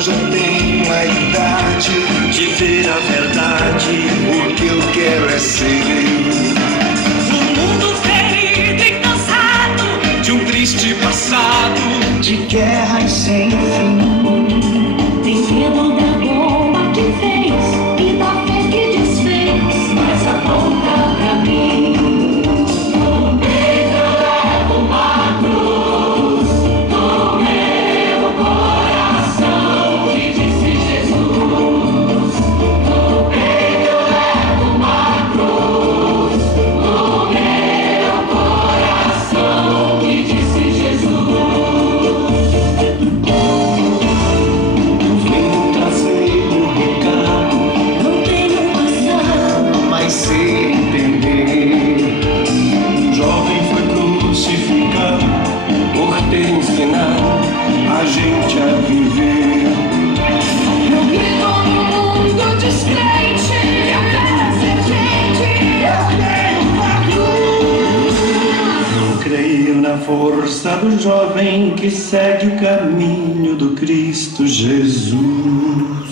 eu já tenho a idade de ver a verdade. O que eu quero é ser um mundo ferido e cansado de um triste passado, de guerras sem fim. Tem medo da bomba que fez e da fé que desfez, mas aponta pra mim. No peito eu levo uma cruz, no meu coração que disse Jesus. No peito eu levo uma cruz, no meu coração que disse Jesus. Sei entender. Um jovem foi crucificado por ter ensinado a gente a viver. Eu vivo num mundo descrente, eu quero ser gente, eu tenho uma cruz. Eu creio na força do jovem que segue o caminho do Cristo Jesus.